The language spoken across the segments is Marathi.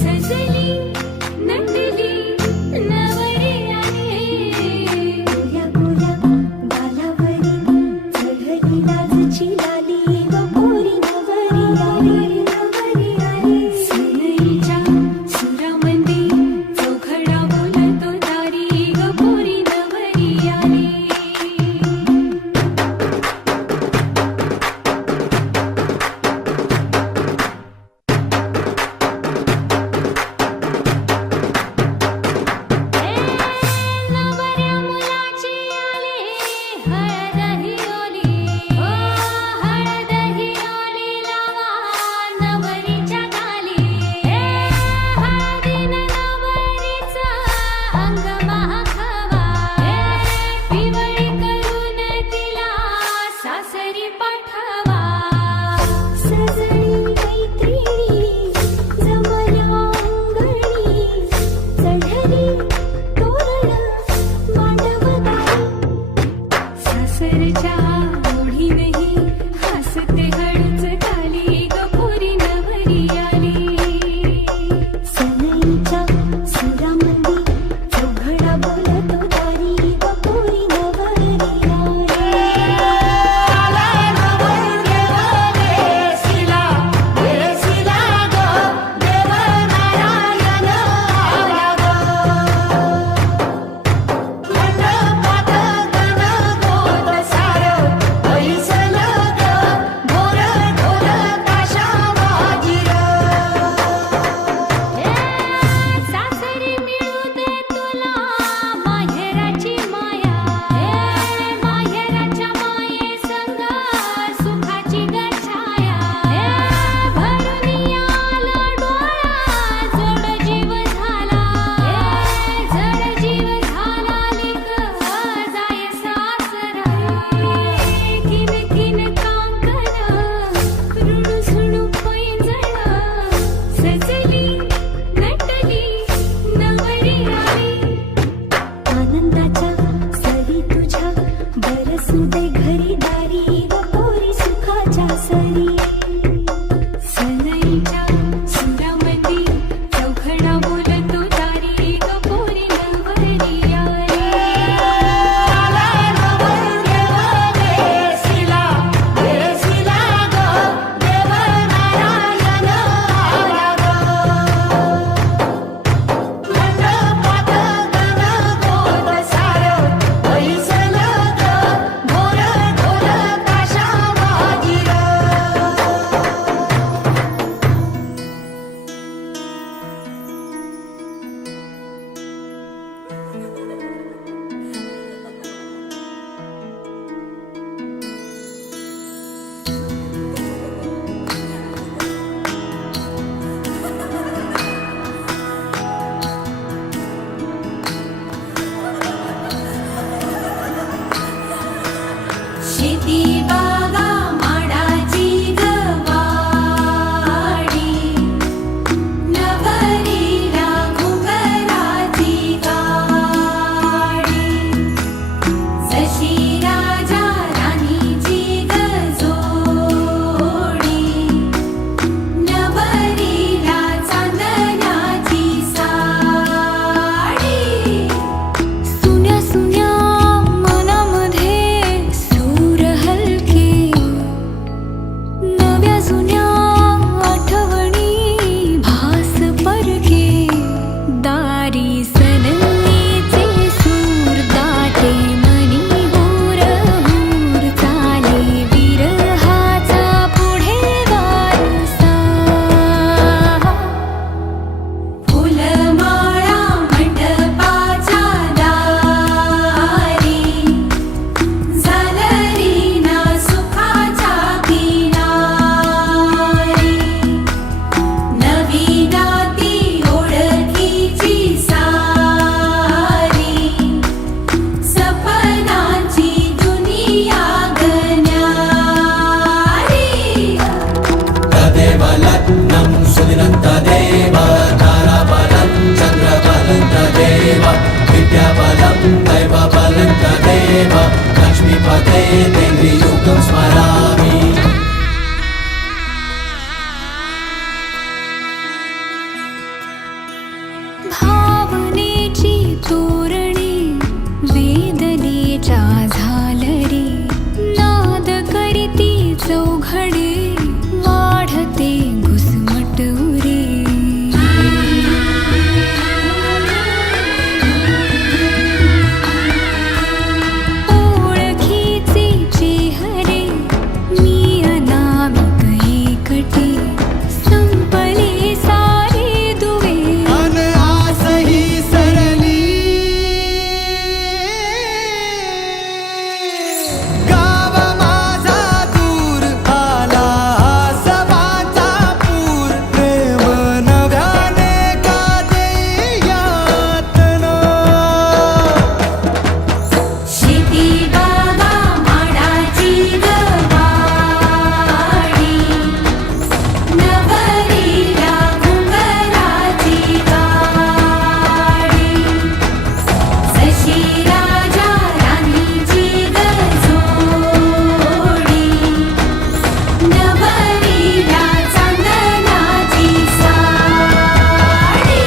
सजली नटली तेंद्री युगं स्मरामि। भावनेची तोरणी वेदनेच्या झालरी, नाद करीती चौघडे वाढते घुसमटुरी। ओळखीचे चेहरे मी अनामिक एकटी, संपले सारे दुवे अन आसही सरली गाव माझा दूर आला सवाचा पूर, प्रेम नव्याने का देई यातना। शेती बागा माडाची गवाडी, नवरीला घुंगराची गाडी, जशी राजा राणीची गजोडी, नवरीला चांदणाची साडी।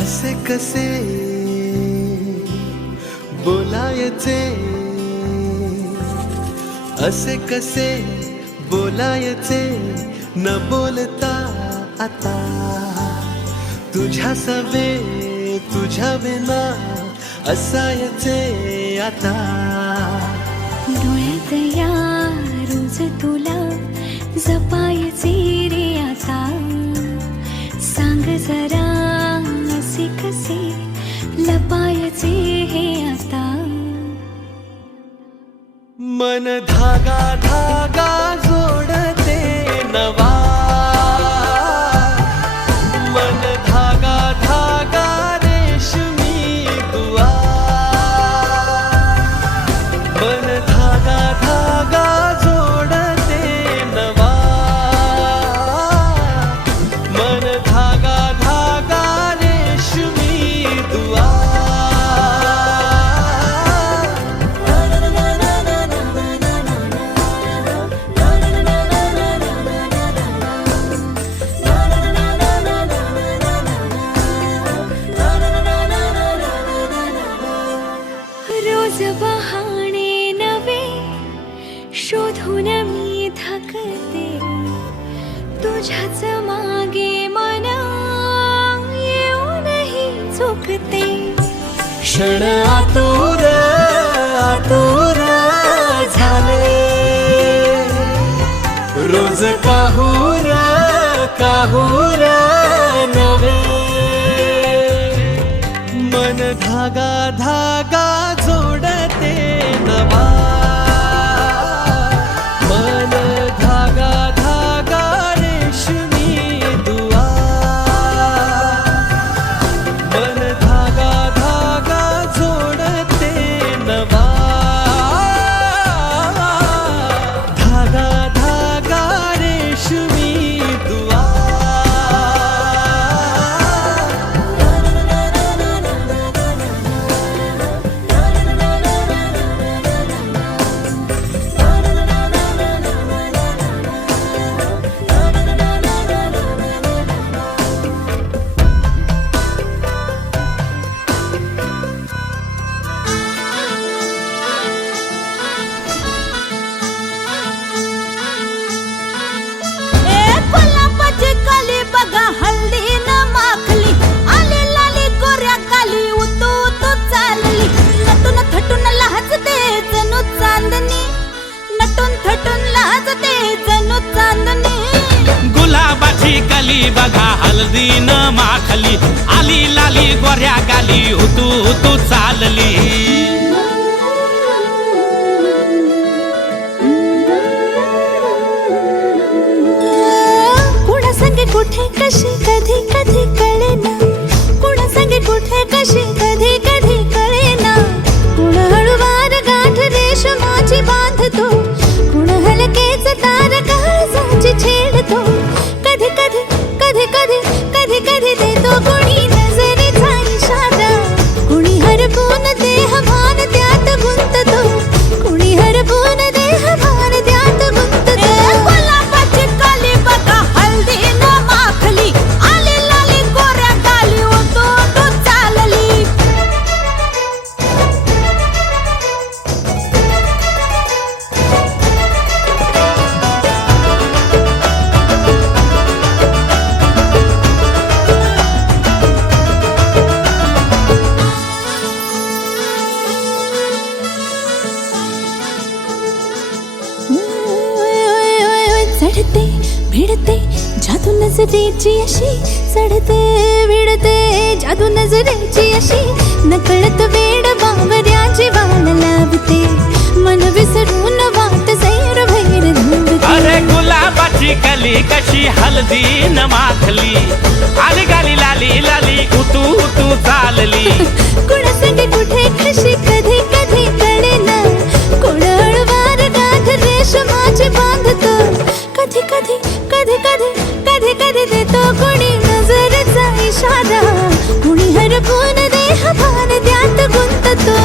असे कसे बोलायचे, असे कसे बोलायचे न बोलता आता, तुझ्या सवे तुझ्या विना असायचे आता। डोळ्यात या रोज तुला जपायचे रे आता, सांग जरा असे कसे लपायचे हे आता। मन धागा धागा जोडते नवा, मन धागा धागा रेशमी दुआ, मन धागा धागा जोडते नवा, मन धागा धागा रेशमी दुआ। रोज बहाणे नवे शोधून मी थकते, तुझ्याच मागे मन येऊनही चुकते। क्षण आतुर आतुर झाले, रोज काहूर काहूर नवे, मन धागा धागा जोडते नवा, मन धागा धागा रेशमी दुआ, मन धागा धागा जोडते नवा, धागा धागा रेशमी दुआ। गुलाबाची कली बघा हल्दी न माखली, आली लाली गोऱ्या गाली उतू उतू चालली, नटून थटून लाजते जणू चांदणी, नटून थटून लाजते जणू चांदणी। गुलाबाची कली बघा हल्दी न माखली, आली लाली गोऱ्या गाली उतू उतू चालली। नजरेची अशी चढते विडते जादू नजरेची अशी नकळत वेड बावऱ्या जीवाला लावते मन विसरून वाट सैर भैर धावते अरे गुलाबाची कली कशी हळदी न माखली आली गाली लाली लाली उतू उतू चालली कुणासाठी कुठे कशी कधी कधी कळेना कोण हळवार गाठ रेशमाची बांधतो कधी कधी कधी कधी कधी कधी देतो कोणी नजरेचा इशारा कुणी हरपून देह भान त्यात गुंततो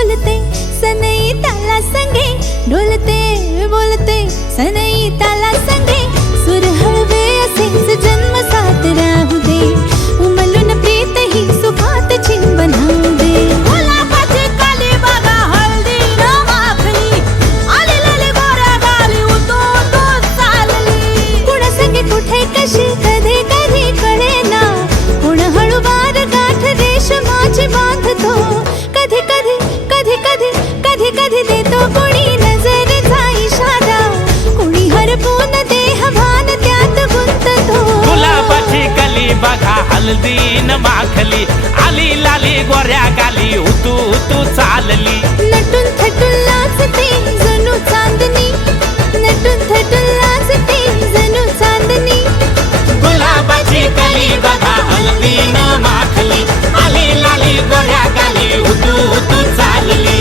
सनई ताला संगे डोलते बोलते सनई ताला संगे सुर हळवे असेच जन्म साथ राहू दे उमलून प्रीत ही सुखात चिंबन होऊ दे गुलाबाची काली बघा हळदी न माखली आली लाली गोऱ्या गाली उतू उतू चालली कुणा संगे कुठे कशी कधी कधी कळेना कुण हळूवार गाठ रेशमाची बांधतो कधी कधी कधी कधी कधी कधी देतो कोणी नजरेचा इशारा कोणी हरपून देह भान त्यात गुंततो गुलाबाची कली बघा हळदी न माखली आली लाली गोऱ्या गाली उतू उतू चालली नटून थटून लाजते जणू चांदणी नटून थटून लाजते जणू चांदणी गुलाबाची कली बघा हळदी न माखली आली लाली गोऱ्या गाली उतू उतू चालली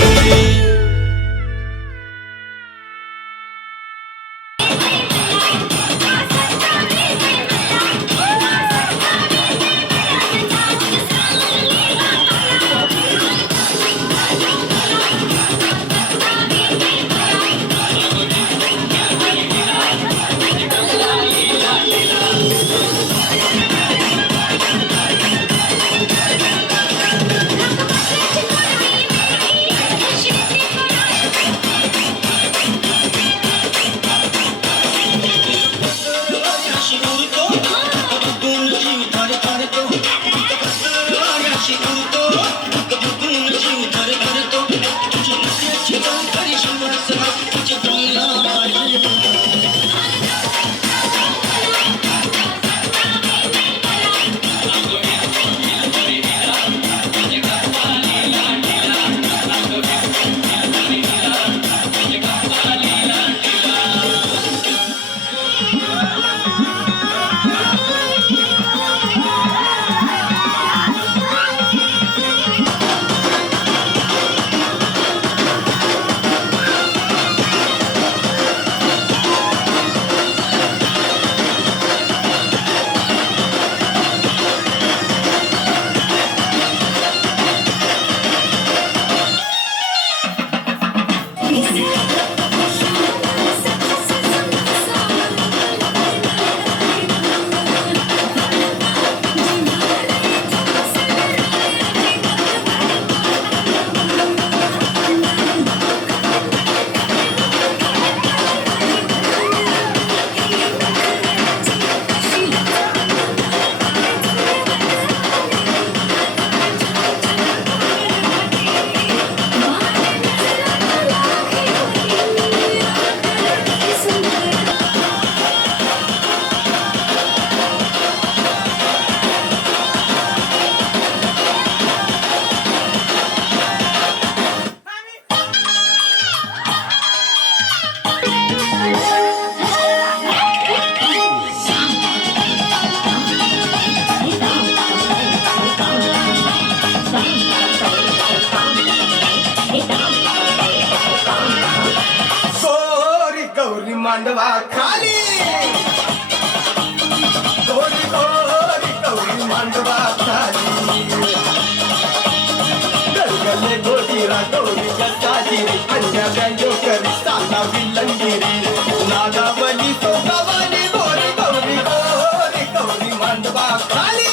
मांडवा खाली गोरी गोरी गौरी मांडवा खाली अन्याव्यायो करी साला विलंगिरी नागावली सोगावली गोरी गौरी गोरी गौरी मांडवा खाली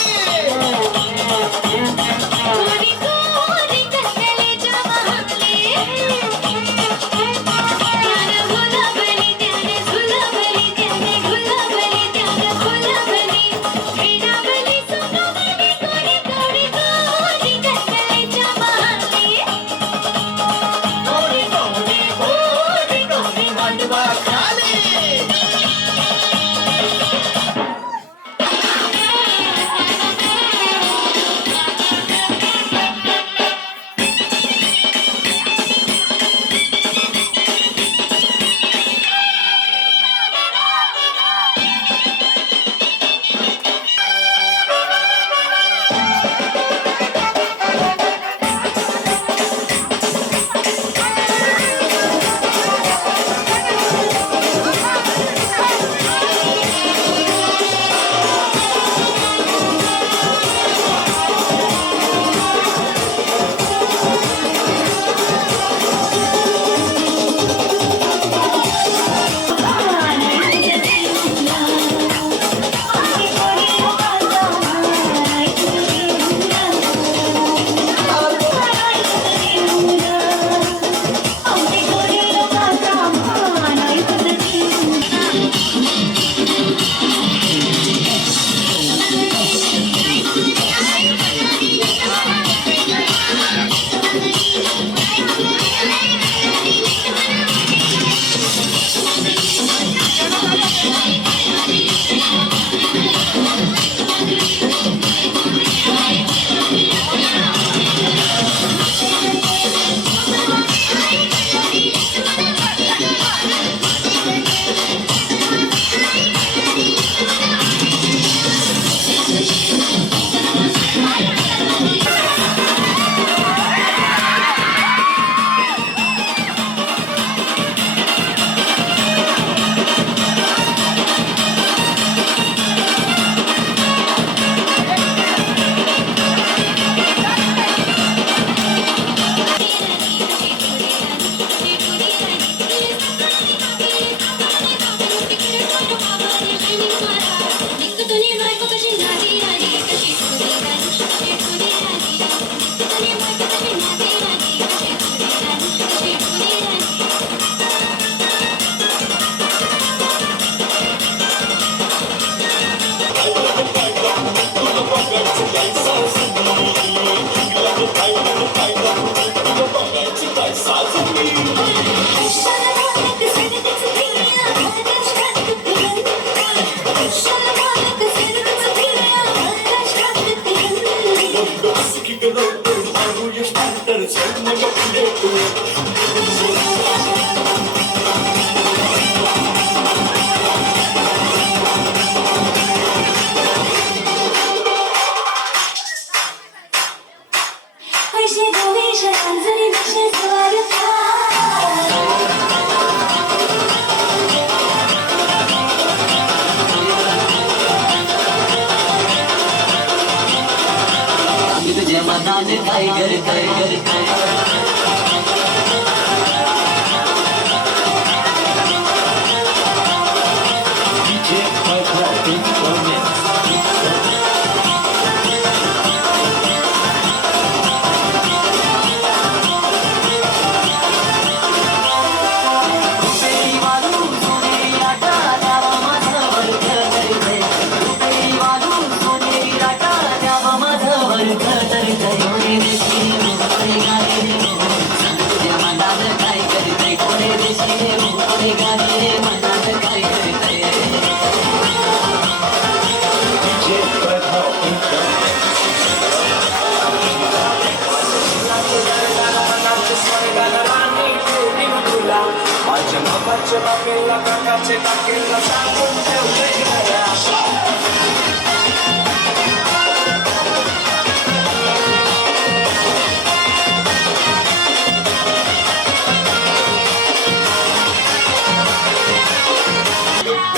गोरी गोरी कस्तलेच्या महाले त्याने गुलाबली त्याने झुलाबली त्याने गुलाबली त्याने गुलाबली क्रीडावली सुखावली गोरी गोरी गोरी कस्तलेच्या महाले गोरी गौरी गोरी गौरी मांडवा खाली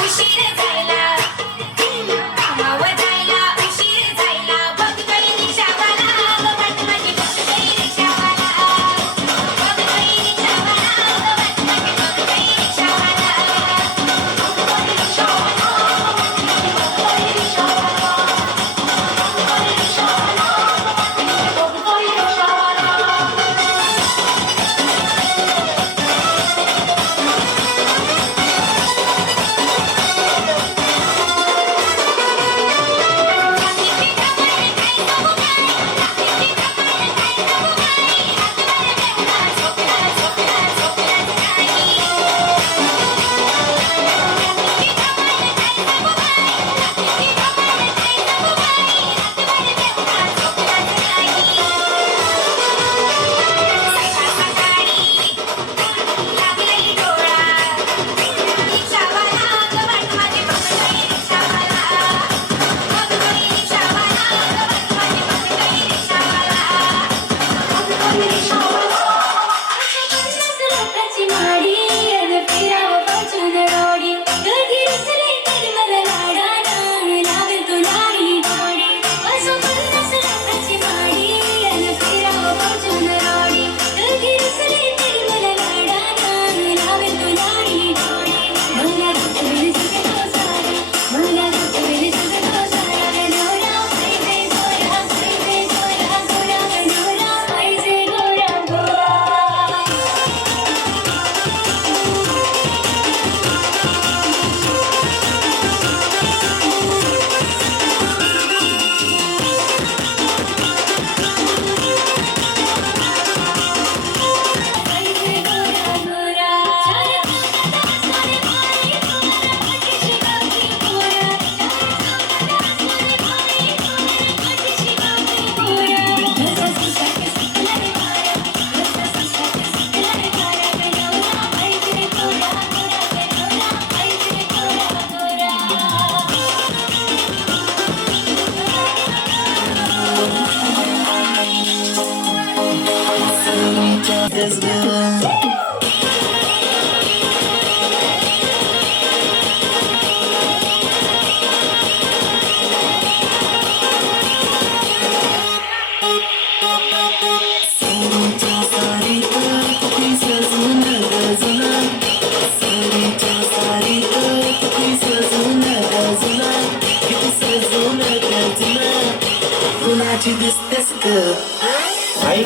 उशीर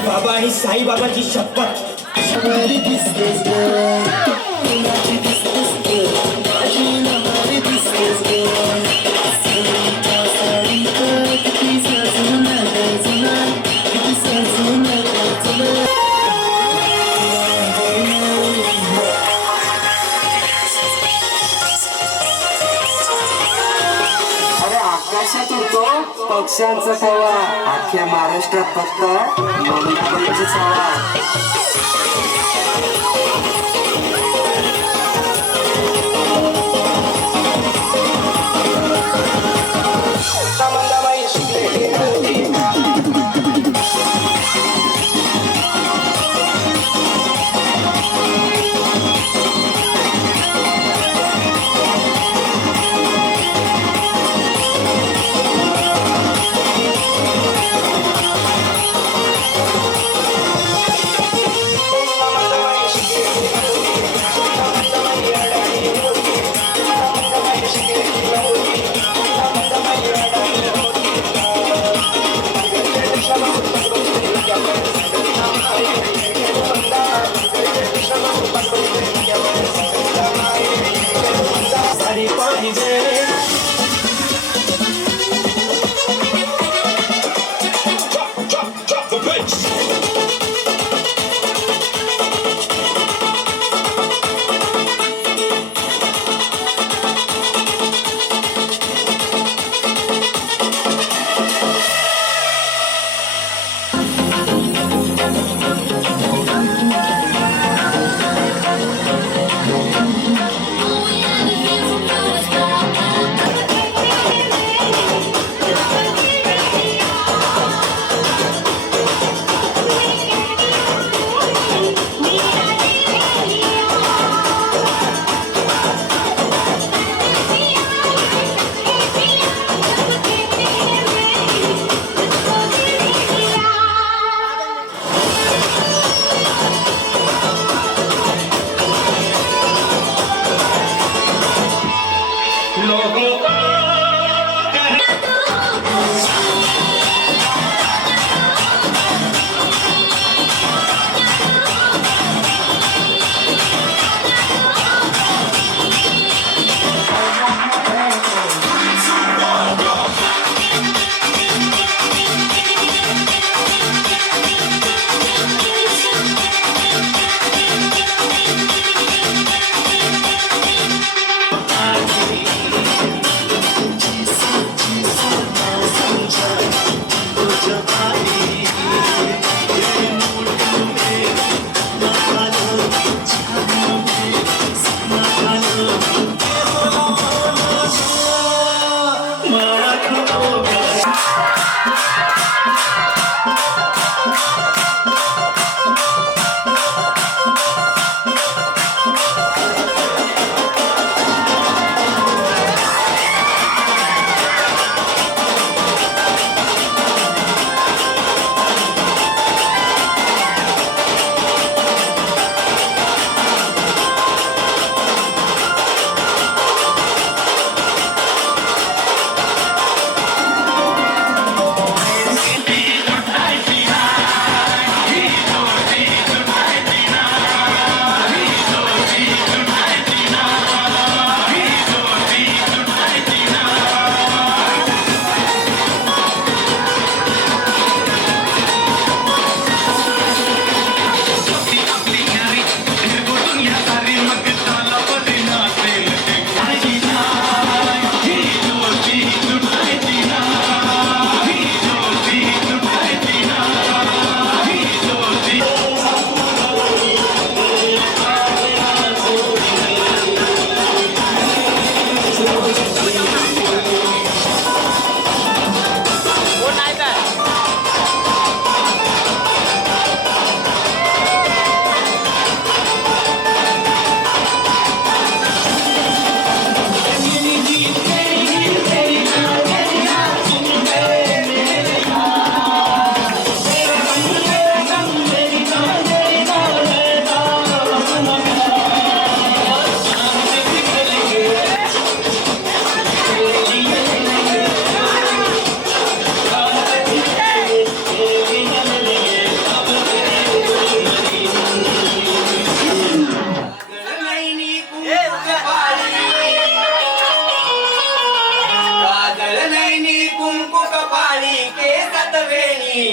बाबा आणि साईबाबाची शपथ. अरे आकाशात येतो पक्ष्यांचा थवा, अख्ख्या महाराष्ट्रात फक्त मुंबईचीच हवा.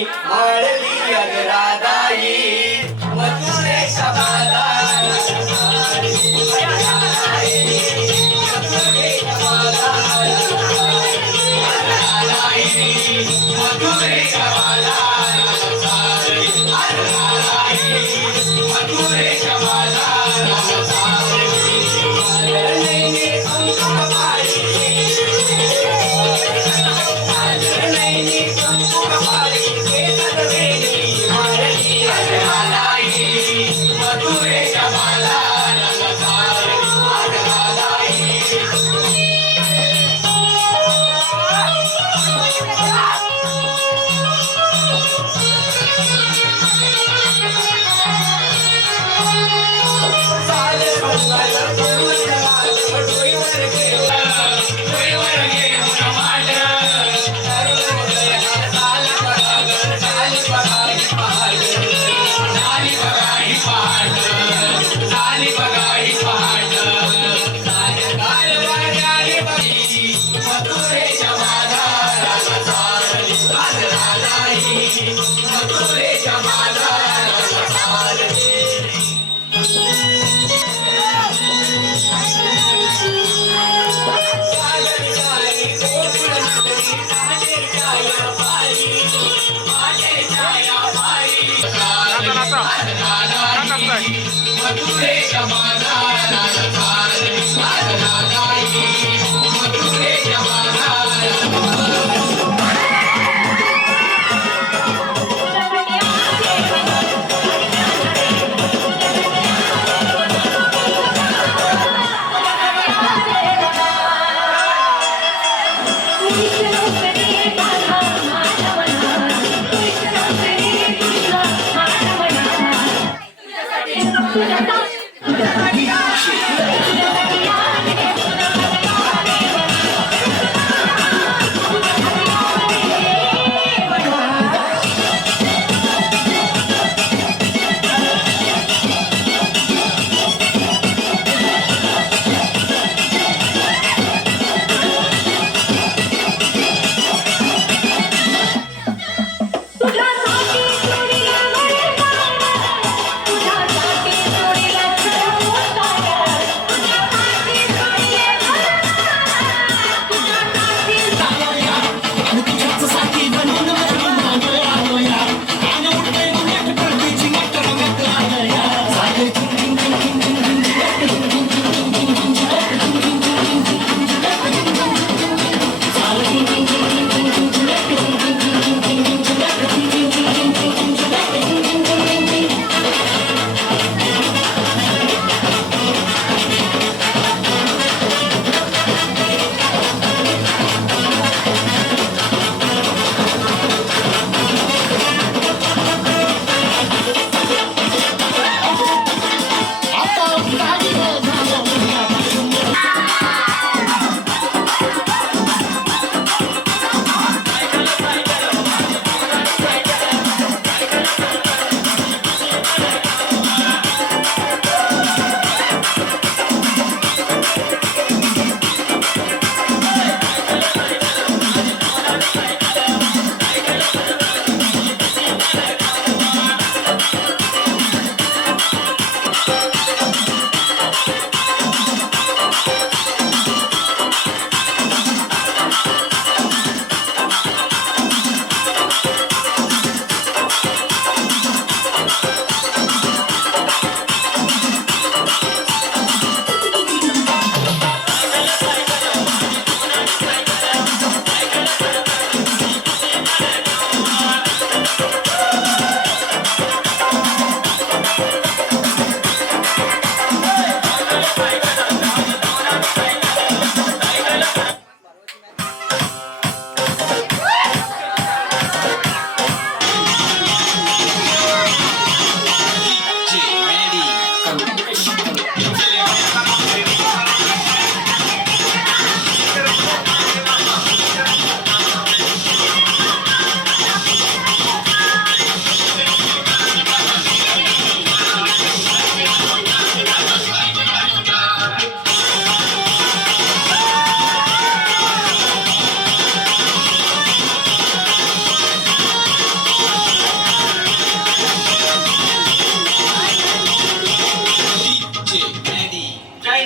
माळली अगरादाई मथुरेच्या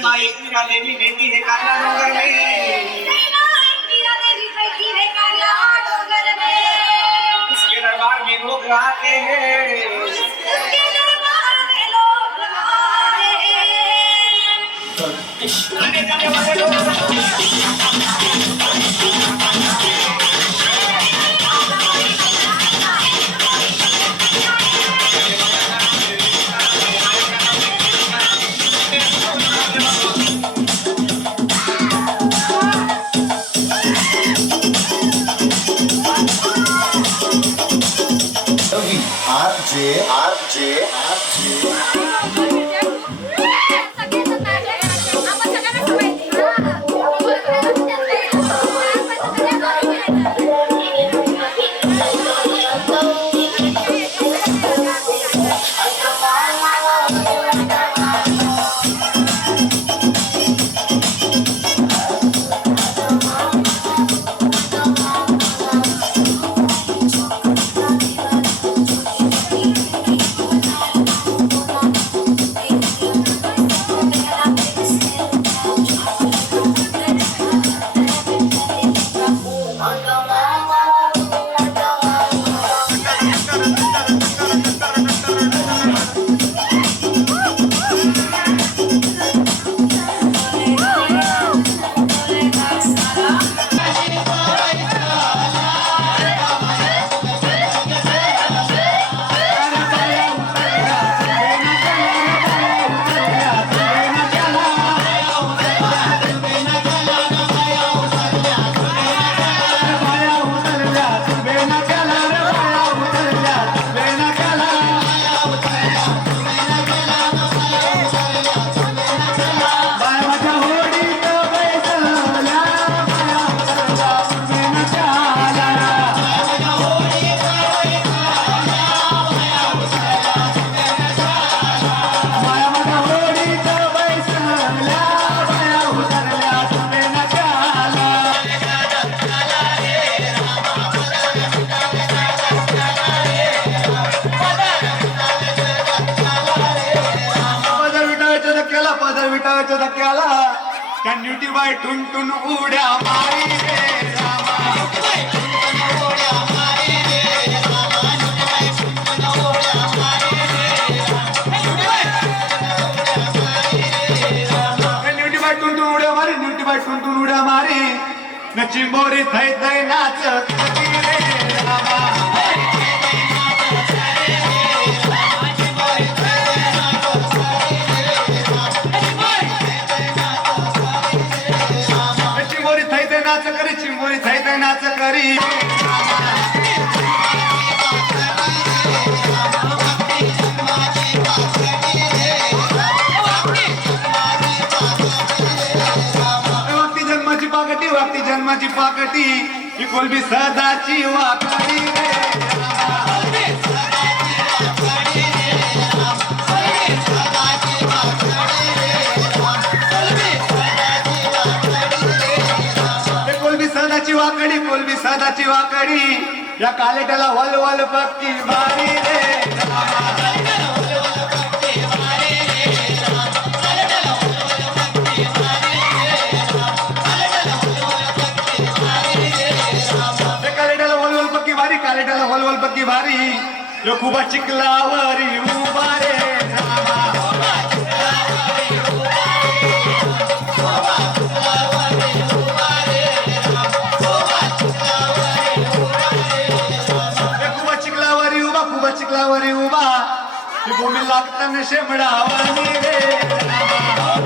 माई मीरा देवी बेटी है काला डोंगर में उसके दरबार में लोग आते हैं गाने गाने वाले लोग विटाच्या धक्क्याला त्या न्यूटी बाय टुन उड्या मारी रे रामा न्यूटी बाय टुन उड्या मारी न चिंबोरी थै थै नाचत रे रामा चिंबोरी थै नाच करी वागती जन्माची पाकटी ही कोलबी सदाची वाकडी कोलबी सदाची वाकडी या कालेटाला वल पक्की मारी रे कालेटाला वल पक्की भारी यो खूप चिखलावरी उभा रे चिखलावरी उभा भूमी लागताना शेमडावानी रे